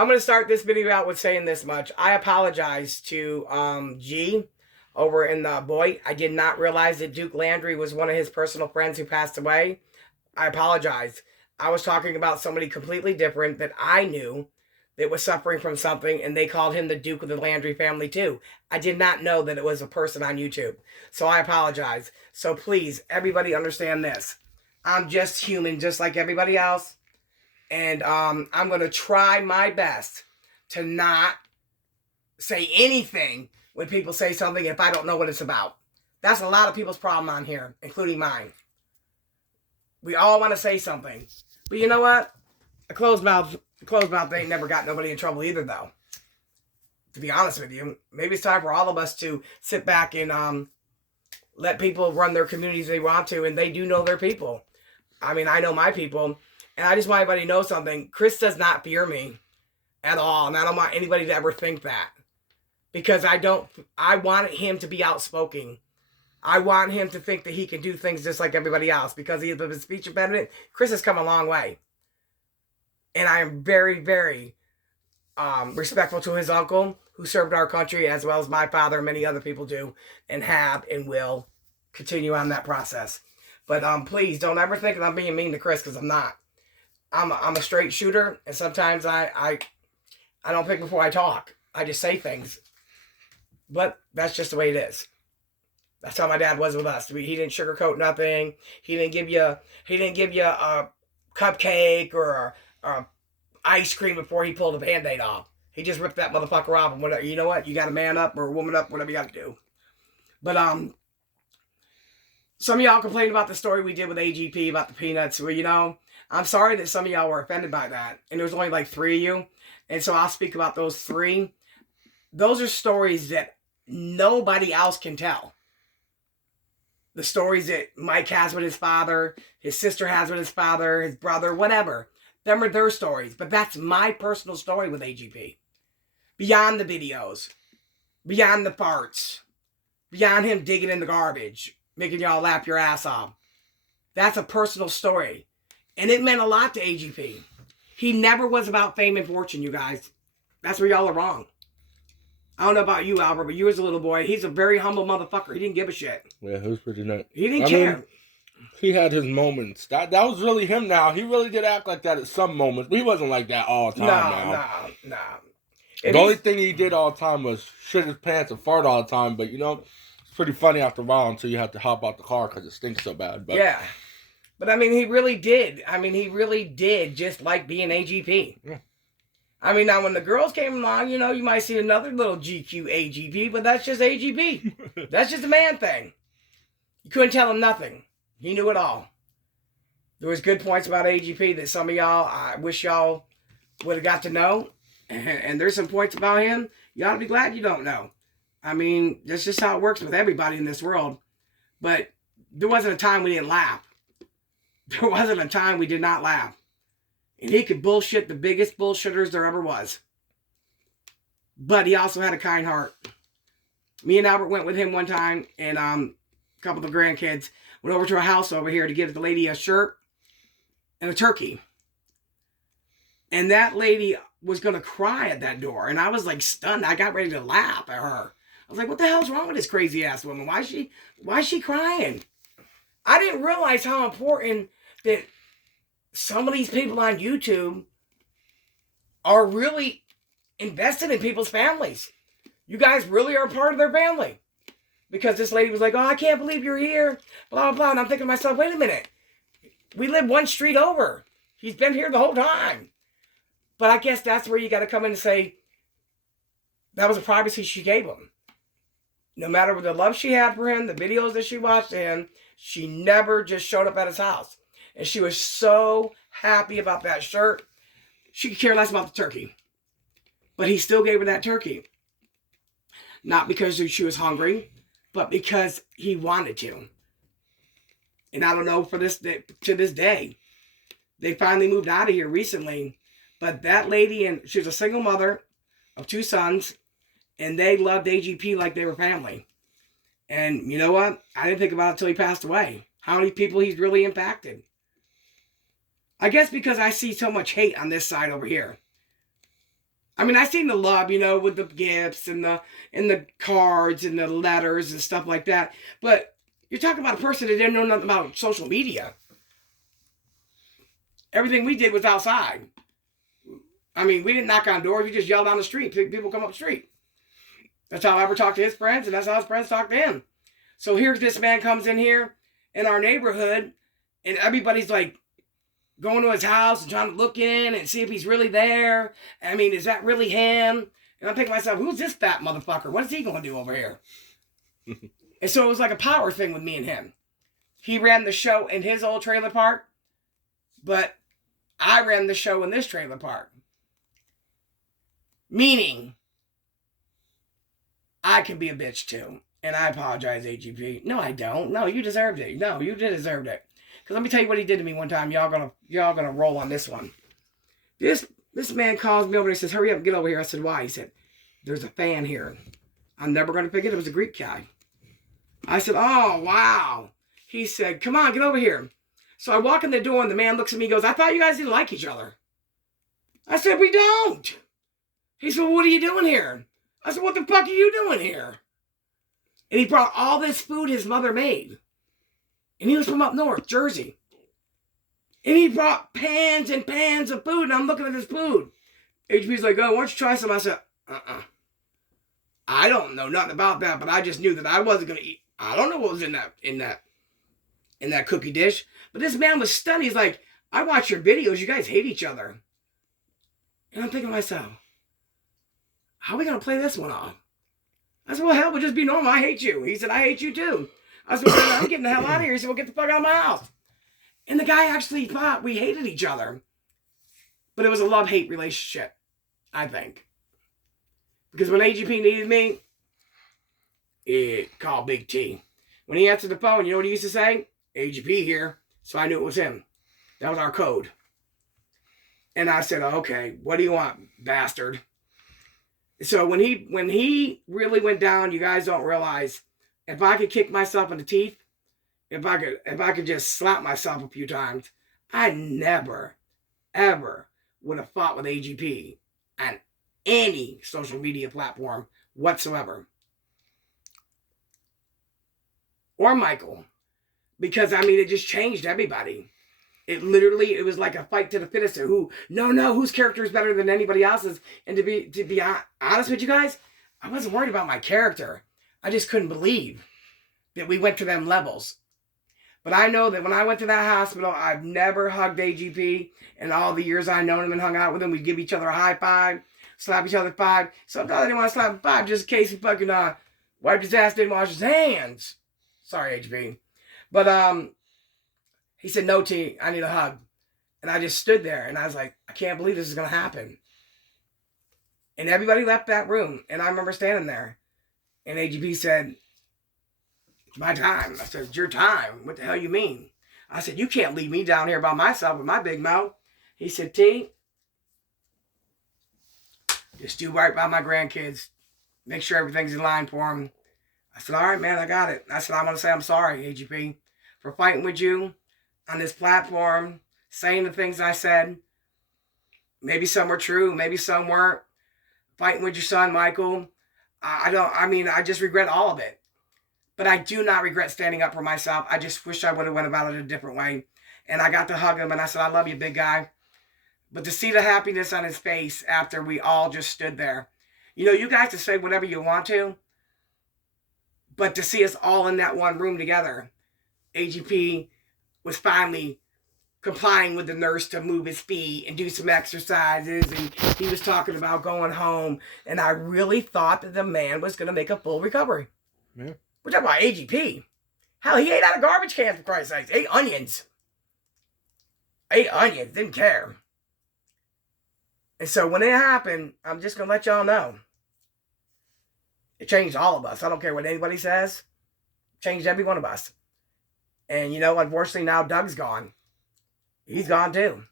I'm going to start this video out with saying this much. I apologize to G over in the Boy. I did not realize that Duke Landry was one of his personal friends who passed away. I apologize. I was talking about somebody completely different that I knew that was suffering from something, and they called him the Duke of the Landry family too. I did not know that it was a person on YouTube. So I apologize. So please, everybody understand this. I'm just human, just like everybody else. And I'm going to try my best to not say anything when people say something if I don't know what it's about. That's a lot of people's problem on here, including mine. We all want to say something. But you know what? A closed mouth ain't never got nobody in trouble either, though. To be honest with you, maybe it's time for all of us to sit back and let people run their communities they want to, and they do know their people. I mean, I know my people, and I just want everybody to know something. Chris does not fear me at all, and I don't want anybody to ever think that. Because I want him to be outspoken. I want him to think that he can do things just like everybody else. Because he has a speech impediment, Chris has come a long way. And I am very, very respectful to his uncle, who served our country, as well as my father and many other people do, and have and will continue on that process. But please, don't ever think that I'm being mean to Chris, because I'm not. I'm a straight shooter, and sometimes I don't think before I talk. I just say things. But that's just the way it is. That's how my dad was with us. He didn't sugarcoat nothing. He didn't give you a cupcake or a ice cream before he pulled a Band-Aid off. He just ripped that motherfucker off, and whatever, you know what? You got to man up or woman up, whatever you got to do. But some of y'all complained about the story we did with AGP about the peanuts. Well, you know, I'm sorry that some of y'all were offended by that. And there was only like 3 of you. And so I'll speak about those 3. Those are stories that nobody else can tell. The stories that Mike has with his father, his sister has with his father, his brother, whatever. Them are their stories. But that's my personal story with AGP. Beyond the videos. Beyond the farts. Beyond him digging in the garbage. Making y'all laugh your ass off. That's a personal story. And it meant a lot to AGP. He never was about fame and fortune, you guys. That's where y'all are wrong. I don't know about you, Albert, but you as a little boy, he's a very humble motherfucker. He didn't give a shit. Yeah, he was pretty nice. He didn't care. He had his moments. That was really him now. He really did act like that at some moments. But he wasn't like that all the time No. The only thing he did all the time was shit his pants and fart all the time. But, you know, it's pretty funny after a while until you have to hop out the car because it stinks so bad. But, yeah. But, I mean, he really did. He really did just like being AGP. Yeah. I mean, now when the girls came along, you know, you might see another little GQ AGP, but that's just AGP. That's just a man thing. You couldn't tell him nothing. He knew it all. There was good points about AGP that some of y'all, I wish y'all would have got to know. And there's some points about him you ought to be glad you don't know. I mean, that's just how it works with everybody in this world. But there wasn't a time we didn't laugh. There wasn't a time we did not laugh. And he could bullshit the biggest bullshitters there ever was. But he also had a kind heart. Me and Albert went with him one time, and a couple of the grandkids went over to a house over here to give the lady a shirt and a turkey. And that lady was going to cry at that door. And I was like stunned. I got ready to laugh at her. I was like, what the hell's wrong with this crazy ass woman? Why is she crying? I didn't realize how important that some of these people on YouTube are really invested in people's families. You guys really are part of their family. Because this lady was like, oh, I can't believe you're here. Blah, blah, blah. And I'm thinking to myself, wait a minute. We live one street over. He's been here the whole time. But I guess that's where you got to come in and say, that was a privacy she gave him. No matter what the love she had for him, the videos that she watched him, she never just showed up at his house. And she was so happy about that shirt. She could care less about the turkey. But he still gave her that turkey. Not because she was hungry, but because he wanted to. And I don't know to this day. They finally moved out of here recently. But that lady, and she was a single mother of 2 sons. And they loved AGP like they were family. And you know what? I didn't think about it until he passed away. How many people he's really impacted. I guess because I see so much hate on this side over here. I mean, I seen the love, with the gifts and the cards and the letters and stuff like that. But you're talking about a person that didn't know nothing about social media. Everything we did was outside. I mean, we didn't knock on doors. We just yelled down the street. People come up the street. That's how Albert talked to his friends, and that's how his friends talked to him. So here's this man comes in here in our neighborhood, and everybody's like going to his house and trying to look in and see if he's really there. I mean, is that really him? And I'm thinking to myself, who's this fat motherfucker? What is he going to do over here? And so it was like a power thing with me and him. He ran the show in his old trailer park, but I ran the show in this trailer park. Meaning, I can be a bitch too. And I apologize, AGP. No, I don't. No, you deserved it. No, you did deserve it. Because let me tell you what he did to me one time. Y'all gonna roll on this one. This man calls me over and he says, hurry up, get over here. I said, why? He said, there's a fan here. I'm never going to pick it. It was a Greek guy. I said, oh, wow. He said, come on, get over here. So I walk in the door and the man looks at me and goes, I thought you guys didn't like each other. I said, we don't. He said, well, what are you doing here? I said, what the fuck are you doing here? And he brought all this food his mother made. And he was from up north, Jersey. And he brought pans and pans of food, and I'm looking at this food. HB's like, oh, why don't you try some? I said, I don't know nothing about that, but I just knew that I wasn't going to eat. I don't know what was in that cookie dish. But this man was stunned. He's like, I watch your videos. You guys hate each other. And I'm thinking to myself, how are we going to play this one off? I said, well, hell, we'll just be normal. I hate you. He said, I hate you too. I said, well, I'm getting the hell out of here. He said, well, get the fuck out of my house. And the guy actually thought we hated each other. But it was a love-hate relationship, I think. Because when AGP needed me, it called Big T. When he answered the phone, you know what he used to say? AGP here. So I knew it was him. That was our code. And I said, okay, what do you want, bastard? So when he really went down, you guys don't realize, if I could kick myself in the teeth, if I could just slap myself a few times, I never, ever would have fought with AGP on any social media platform whatsoever. Or Michael. Because, I mean, it just changed everybody. It was like a fight to the fittest. Whose character is better than anybody else's? And to be honest with you guys, I wasn't worried about my character. I just couldn't believe that we went to them levels. But I know that when I went to that hospital, I've never hugged AGP. In all the years I've known him and hung out with him, we'd give each other a high five, slap each other five. Sometimes I didn't want to slap him five just in case he fucking wiped his ass, didn't wash his hands. Sorry, AGP. But he said, no, T, I need a hug. And I just stood there and I was like, I can't believe this is going to happen. And everybody left that room. And I remember standing there. And AGP said, it's my time. I said, it's your time. What the hell you mean? I said, you can't leave me down here by myself with my big mouth. He said, T, just do right by my grandkids. Make sure everything's in line for them. I said, all right, man, I got it. I said, I want to say I'm sorry, AGP, for fighting with you on this platform, saying the things I said. Maybe some were true, maybe some weren't. Fighting with your son, Michael. I just regret all of it. But I do not regret standing up for myself. I just wish I would have went about it a different way. And I got to hug him and I said, I love you, big guy. But to see the happiness on his face after we all just stood there. You guys can say whatever you want to. But to see us all in that one room together. AGP was finally complying with the nurse to move his feet and do some exercises. And he was talking about going home. And I really thought that the man was going to make a full recovery. Yeah. We're talking about AGP. Hell, he ate out of garbage cans, for Christ's sakes. Ate onions. Didn't care. And so when it happened, I'm just going to let y'all know. It changed all of us. I don't care what anybody says. It changed every one of us. And, unfortunately now Doug's gone. He's gone too.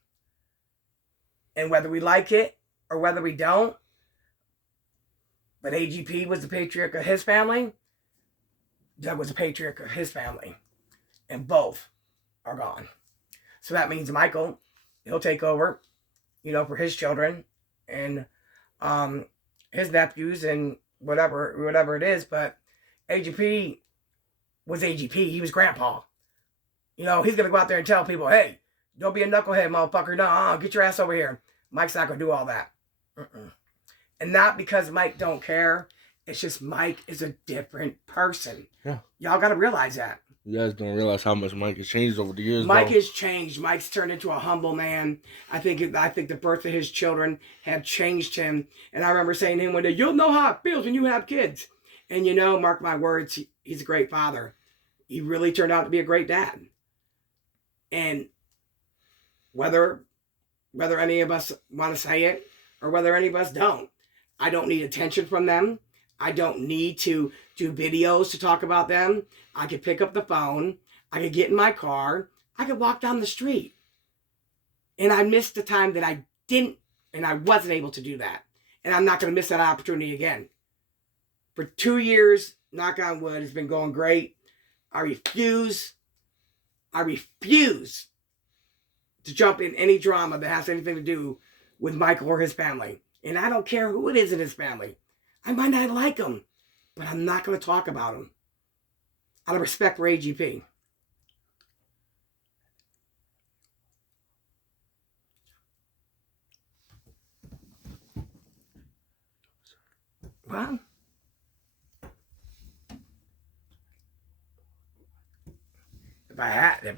And whether we like it or whether we don't, but AGP was the patriarch of his family. Doug was the patriarch of his family. And both are gone. So that means Michael, he'll take over, for his children. And his nephews and whatever it is. But AGP was AGP. He was grandpa. You know, he's going to go out there and tell people, hey, don't be a knucklehead, motherfucker. No, get your ass over here. Mike's not going to do all that. And not because Mike don't care. It's just Mike is a different person. Yeah. Y'all got to realize that. You guys don't realize how much Mike has changed over the years. Mike has changed. Mike's turned into a humble man. I think the birth of his children have changed him. And I remember saying to him one day, you'll know how it feels when you have kids. And you know, mark my words, he's a great father. He really turned out to be a great dad. And whether any of us want to say it or whether any of us don't, I don't need attention from them. I don't need to do videos to talk about them. I could pick up the phone. I could get in my car. I could walk down the street. And I missed the time that I didn't and I wasn't able to do that. And I'm not going to miss that opportunity again. For 2 years, knock on wood, it's been going great. I refuse to jump in any drama that has anything to do with Michael or his family. And I don't care who it is in his family. I might not like him, but I'm not going to talk about him. Out of respect for AGP. Well, if I had, if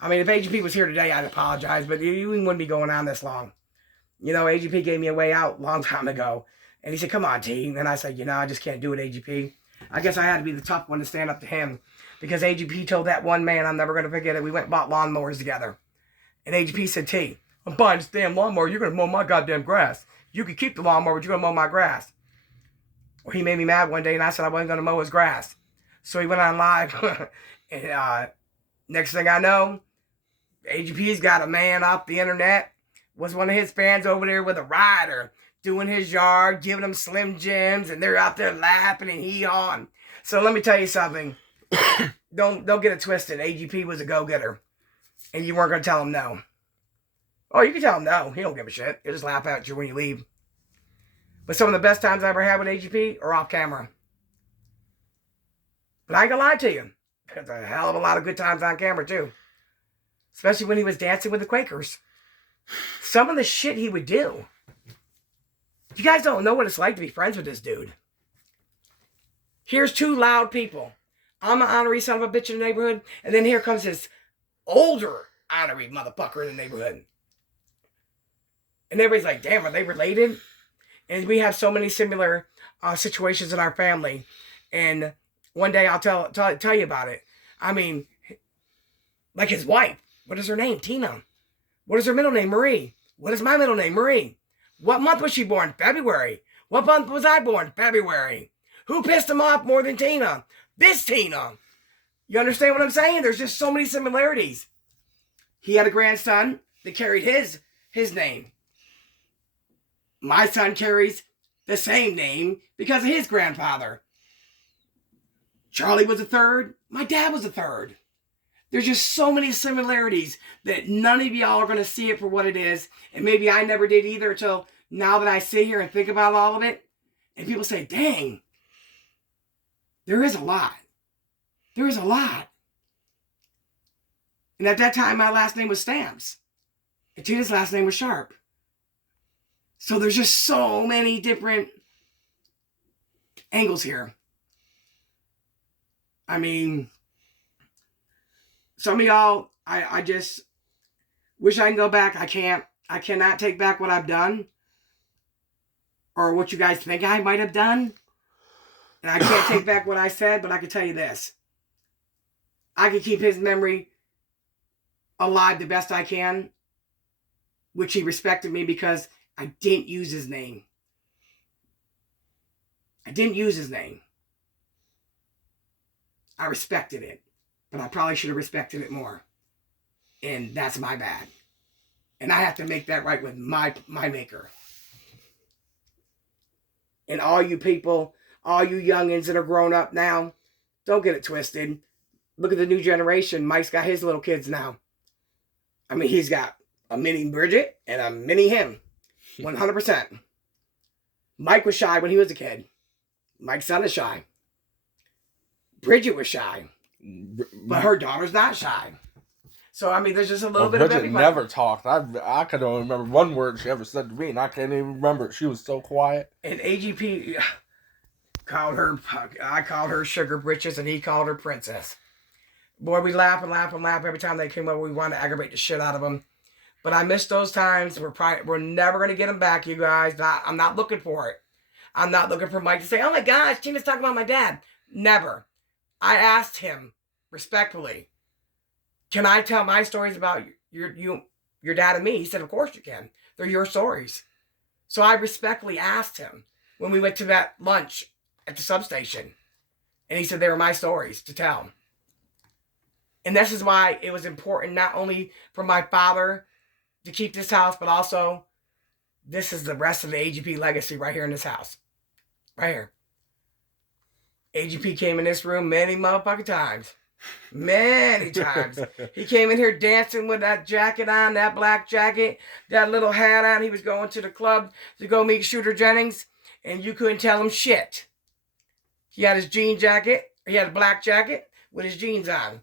AGP was here today, I'd apologize, but you wouldn't be going on this long. You know, AGP gave me a way out a long time ago. And he said, come on, T. And I said, I just can't do it, AGP. I guess I had to be the tough one to stand up to him. Because AGP told that one man, I'm never going to forget it, we went and bought lawnmowers together. And AGP said, T, I'm buying this damn lawnmower, you're going to mow my goddamn grass. You can keep the lawnmower, but you're going to mow my grass. Well, he made me mad one day, and I said I wasn't going to mow his grass. So he went on live. And next thing I know, AGP's got a man off the internet. Was one of his fans over there with a rider doing his yard, giving him Slim Jims, and they're out there laughing and hee-hawing. So let me tell you something. Don't get it twisted. AGP was a go-getter, and you weren't going to tell him no. Oh, you can tell him no. He don't give a shit. He'll just laugh at you when you leave. But some of the best times I ever had with AGP are off camera. But I ain't gonna lie to you. There's a hell of a lot of good times on camera, too. Especially when he was dancing with the Quakers. Some of the shit he would do. You guys don't know what it's like to be friends with this dude. Here's two loud people. I'm an honorary son of a bitch in the neighborhood. And then here comes this older honorary motherfucker in the neighborhood. And everybody's like, damn, are they related? And we have so many similar situations in our family. And one day I'll tell you about it. I mean, like his wife. What is her name? Tina. What is her middle name? Marie. What is my middle name? Marie. What month was she born? February. What month was I born? February. Who pissed him off more than Tina? This Tina. You understand what I'm saying? There's just so many similarities. He had a grandson that carried his name. My son carries the same name because of his grandfather. Charlie was a third. My dad was a third. There's just so many similarities that none of y'all are going to see it for what it is. And maybe I never did either until now that I sit here and think about all of it. And people say, dang, there is a lot. There is a lot. And at that time, my last name was Stamps. And Tina's last name was Sharp. So there's just so many different angles here. I mean, some of y'all, I just wish I can go back. I can't. I cannot take back what I've done or what you guys think I might have done. And I can't take back what I said, but I can tell you this. I can keep his memory alive the best I can, which he respected me because I didn't use his name. I didn't use his name. I respected it, but I probably should have respected it more. And that's my bad. And I have to make that right with my maker. And all you people, all you youngins that are grown up now, don't get it twisted. Look at the new generation. Mike's got his little kids now. I mean, he's got a mini Bridget and a mini him. 100%. Mike was shy when he was a kid. Mike's son is shy. Bridget was shy. But her daughter's not shy. So, I mean, there's just a little bit Bridget of everybody. never talked. I could only remember one word she ever said to me, and I can't even remember it. She was so quiet. And AGP called her, I called her Sugar Britches, and he called her Princess. Boy, we laugh and laugh and laugh every time they came over. We wanted to aggravate the shit out of them. But I miss those times. We're never going to get them back, you guys. I'm not looking for it. I'm not looking for Mike to say, oh my gosh, Tina's talking about my dad. Never. I asked him respectfully, can I tell my stories about your dad and me? He said, of course you can. They're your stories. So I respectfully asked him when we went to that lunch at the substation. And he said they were my stories to tell. And this is why it was important not only for my father to keep this house, but also this is the rest of the AGP legacy right here in this house. Right here. AGP came in this room many motherfucking times. Many times. He came in here dancing with that jacket on, that black jacket, that little hat on. He was going to the club to go meet Shooter Jennings, and you couldn't tell him shit. He had his jean jacket. He had a black jacket with his jeans on.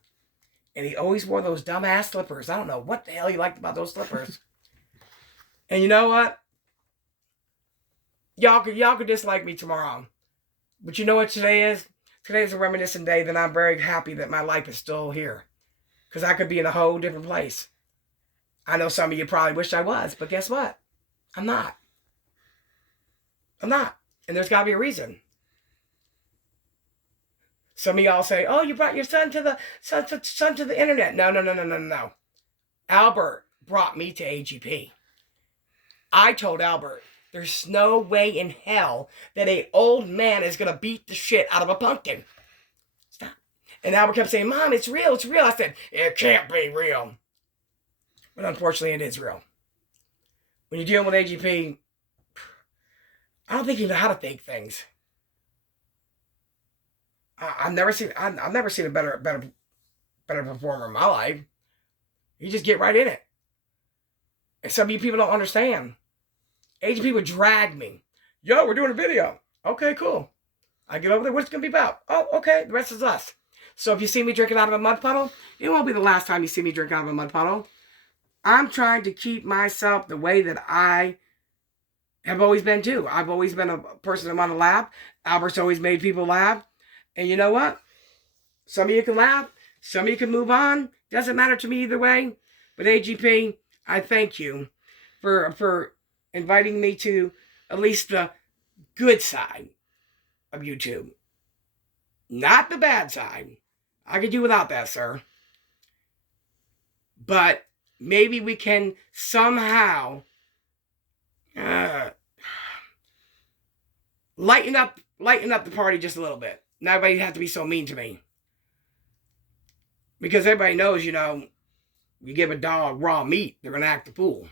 And he always wore those dumbass slippers. I don't know what the hell he liked about those slippers. And you know what? Y'all could dislike me tomorrow. But you know what today is? Today is a reminiscent day that I'm very happy that my life is still here. Because I could be in a whole different place. I know some of you probably wish I was, but guess what? I'm not. I'm not. And there's got to be a reason. Some of y'all say, oh, you brought your son to the internet. No. Albert brought me to AGP. I told Albert, there's no way in hell that an old man is going to beat the shit out of a pumpkin. Stop. And Albert kept saying, Mom, it's real, it's real. I said, it can't be real. But unfortunately, it is real. When you're dealing with AGP, I don't think you know how to fake things. I've never seen a better performer in my life. You just get right in it. And some of you people don't understand. AGP would drag me. Yo, we're doing a video. Okay, cool. I get over there. What's it going to be about? Oh, okay. The rest is us. So if you see me drinking out of a mud puddle, it won't be the last time you see me drink out of a mud puddle. I'm trying to keep myself the way that I have always been too. I've always been a person that want to laugh. Albert's always made people laugh. And you know what? Some of you can laugh. Some of you can move on. Doesn't matter to me either way. But AGP, I thank you for inviting me to at least the good side of YouTube. Not the bad side. I could do without that, sir. But maybe we can somehow lighten up the party just a little bit. Not everybody has to be so mean to me. Because everybody knows, you give a dog raw meat, they're going to act a fool.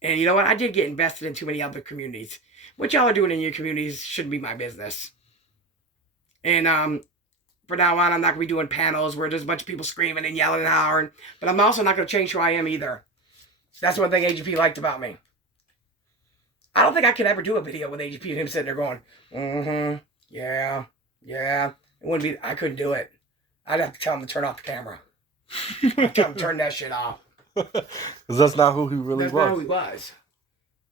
And you know what? I did get invested in too many other communities. What y'all are doing in your communities shouldn't be my business. And for now on, I'm not going to be doing panels where there's a bunch of people screaming and yelling and hollering. But I'm also not going to change who I am either. That's one thing AGP liked about me. I don't think I could ever do a video with AGP and him sitting there going, yeah. It wouldn't be, I couldn't do it. I'd have to tell him to turn off the camera. I'd tell him to turn that shit off. Because that's not who he really was. That's not who he was.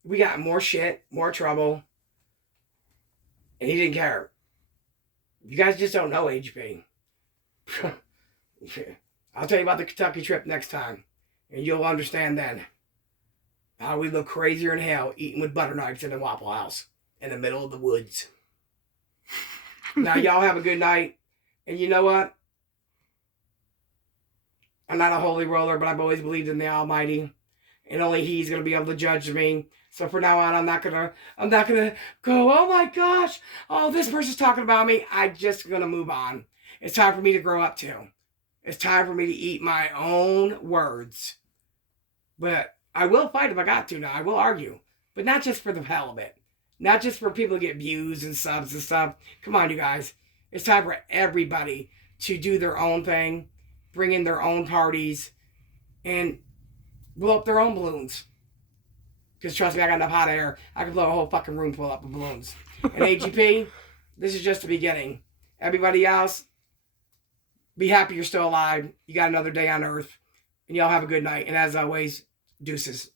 We got more shit, more trouble. And he didn't care. You guys just don't know AGP. I'll tell you about the Kentucky trip next time. And you'll understand then. How we look crazier than hell eating with butter knives in a Waffle House in the middle of the woods. Now, y'all have a good night. And you know what? I'm not a holy roller, but I've always believed in the Almighty. And only He's going to be able to judge me. So from now on, I'm not going to go, oh my gosh, oh, this person's talking about me. I'm just going to move on. It's time for me to grow up too. It's time for me to eat my own words. But I will fight if I got to now. I will argue. But not just for the hell of it. Not just for people to get views and subs and stuff. Come on, you guys. It's time for everybody to do their own thing. Bring in their own parties. And blow up their own balloons. Because trust me, I got enough hot air. I can blow a whole fucking room full up of balloons. And AGP, this is just the beginning. Everybody else, be happy you're still alive. You got another day on Earth. And y'all have a good night. And as always, deuces.